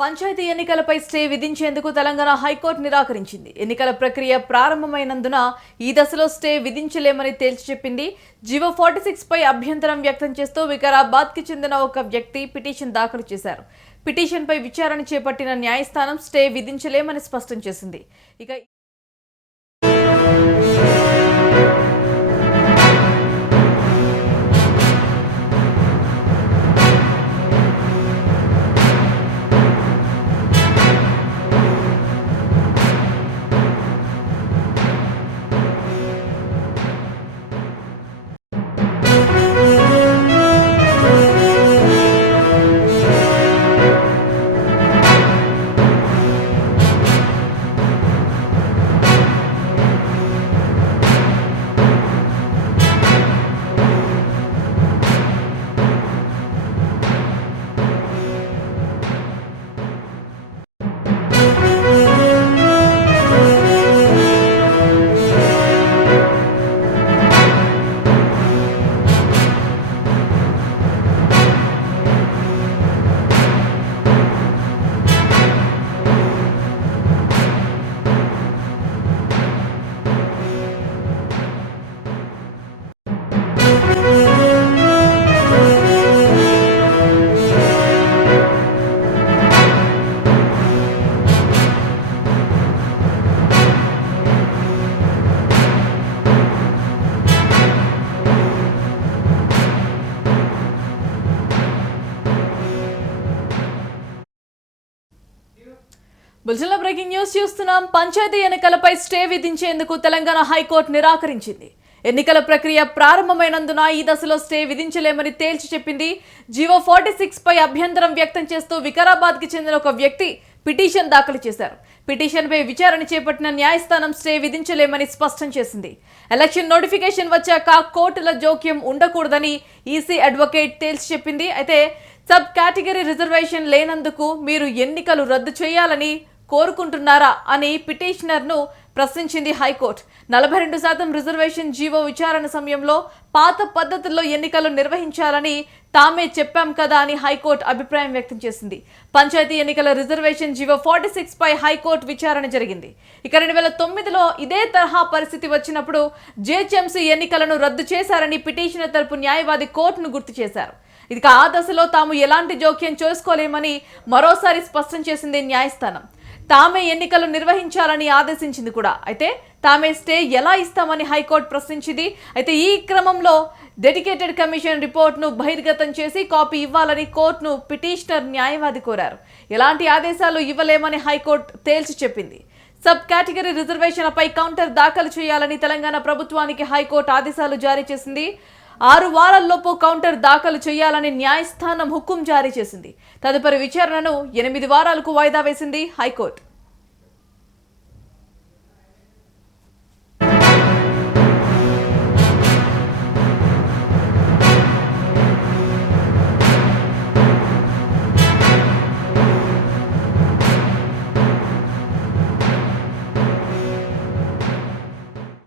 పంచాయతీ ఎన్నికలపై stay విధించేందుకు Telangana high court నిరాకరించింది. ఎన్నికల ప్రక్రియ ప్రారంభమైనందున ఈ దశలో స్టే విధించలేమని తేల్చి చెప్పింది. జీవో 46 పై అభ్యంతరం వ్యక్తం చేస్తూ వికారాబాద్కి చెందిన ఒక వ్యక్తి పిటిషన్ దాఖలు చేశారు. పిటిషన్పై విచారణ చేపట్టిన న్యాయస్థానం స్టే విధించలేమని స్పష్టం చేసింది. ఇక బులెటిన్లో బ్రేకింగ్ న్యూస్ చూస్తున్నాం. పంచాయతీ ఎన్నికలపై స్టే విధించేందుకు తెలంగాణ హైకోర్టు నిరాకరించింది. ఎన్నికల ప్రక్రియ ప్రారంభమైనందున ఈ దశలో స్టే విధించలేమని తేల్చి చెప్పింది. జీవో 46 పై అభ్యంతరం వ్యక్తం చేస్తూ వికారాబాద్కి చెందిన ఒక వ్యక్తి పిటిషన్ దాఖలు చేశారు. పిటిషన్పై విచారణ చేపట్టిన న్యాయస్థానం స్టే విధించలేమని స్పష్టం చేసింది. ఎలక్షన్ నోటిఫికేషన్ వచ్చాక కోర్టుల జోక్యం ఉండకూడదని ఈసీ అడ్వకేట్ తేల్చి చెప్పింది. అయితే సబ్ కేటగిరీ రిజర్వేషన్ లేనందుకు మీరు ఎన్నికలు రద్దు చేయాలని కోరుకుంటున్నారా అని పిటిషనర్ను ప్రశ్నించింది హైకోర్టు. 42% రిజర్వేషన్ జీవో విచారణ సమయంలో పాత పద్ధతుల్లో ఎన్నికలు నిర్వహించాలని తామే చెప్పాం కదా అని హైకోర్టు అభిప్రాయం వ్యక్తం చేసింది. పంచాయతీ ఎన్నికల రిజర్వేషన్ జీవో 46 పై హైకోర్టు విచారణ జరిగింది. ఇక 2009లో ఇదే తరహా పరిస్థితి వచ్చినప్పుడు జీహెచ్ఎంసీ ఎన్నికలను రద్దు చేశారని పిటిషనర్ తరపు న్యాయవాది కోర్టును గుర్తు చేశారు. ఇక ఆ దశలో తాము ఎలాంటి జోక్యం చేసుకోలేమని మరోసారి స్పష్టం చేసింది న్యాయస్థానం. తామే ఎన్నికలు నిర్వహించాలని ఆదేశించింది కూడా. అయితే తామే స్టే ఎలా ఇస్తామని హైకోర్టు ప్రశ్నించింది. అయితే ఈ క్రమంలో డెడికేటెడ్ కమిషన్ రిపోర్ట్ను బహిర్గతం చేసి కాపీ ఇవ్వాలని కోర్టును పిటిషనర్ న్యాయవాది కోరారు. ఎలాంటి ఆదేశాలు ఇవ్వలేమని హైకోర్టు తేల్చి చెప్పింది. సబ్ కేటగిరీ రిజర్వేషన్లపై కౌంటర్ దాఖలు చేయాలని తెలంగాణ ప్రభుత్వానికి హైకోర్టు ఆదేశాలు జారీ చేసింది. 6 వారాల్లోపు కౌంటర్ దాఖలు చేయాలని న్యాయస్థానం హుకుం జారీ చేసింది. తదుపరి విచారణను 8 వారాలకు వాయిదా వేసింది హైకోర్టు.